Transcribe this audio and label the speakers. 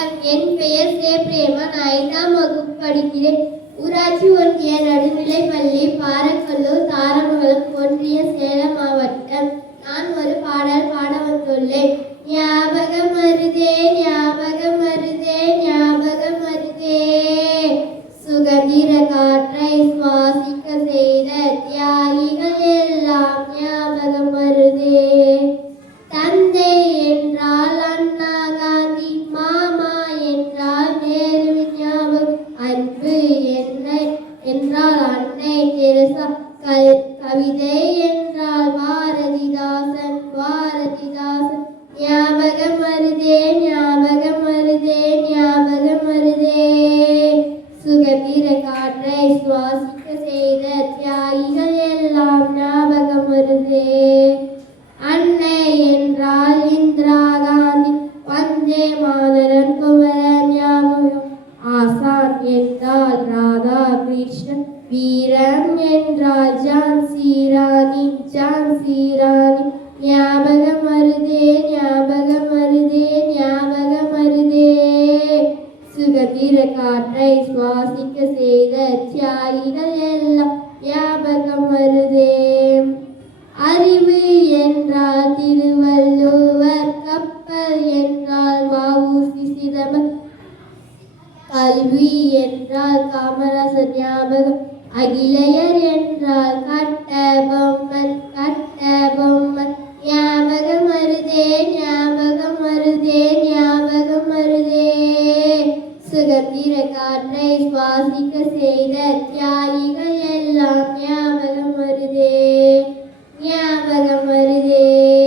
Speaker 1: வணக்கம் என் பெயர் சே பிரேமா நான் ஐந்தாம் வகுப்பு படிக்கிறேன். ஊராட்சி ஒன்றிய நடுநிலை பள்ளி பாரக்கல்லூர் தாரமங்கலம் ஒன்றிய சேலம் மாவட்டம். நான் ஒரு பாடல் பாட வந்துள்ளேன். ஞாபகம் மருதே ஞாபகம் அருதே ஞாபகம் அருதே சுகந்திர காற்றை சுவாசிக்க செய்த தியாகிகள் அன்பு என்னை என்றால் அன்னை தெரசா. கவிதை என்றால் பாரதிதாசன் பாரதிதாசன். ஞாபகம் வருதே ஞாபகம் வருதே ஞாபகம் வருதே. சுகவீர காற்றை சுவாசிக்க செய்த தியாகிகள் எல்லாம் ஞாபகம் வருதே. அன்னை என்றால் இந்திரா காந்தி. வந்தே மாதரன் குமரன் ஆசான் என்றால் ராதா கிருஷ்ணன் வீரன் என்றால் ஜான்சி ராணி ஜான்சி ராணி ஞாபகம் அருதே ஞாபகம் அருதே ஞாபகம் அருதே. சுகதிர காற்றை சுவாசிக்க செய்த தியாகிகள் எல்லாம் ஞாபகம் வருதே கல்வி என்றால் காமராசர் ஞாபகம் அகிலையர் என்றால் கட்ட பொம்மன் கட்ட பொம்மன். ஞாபகம் வருதே ஞாபகம் வருதே ஞாபகம் வருதே. சுகந்திர காற்றை சுவாசிக்க செய்த தியாகிகள் எல்லாம் ஞாபகம் வருதே ஞாபகம் வருதே.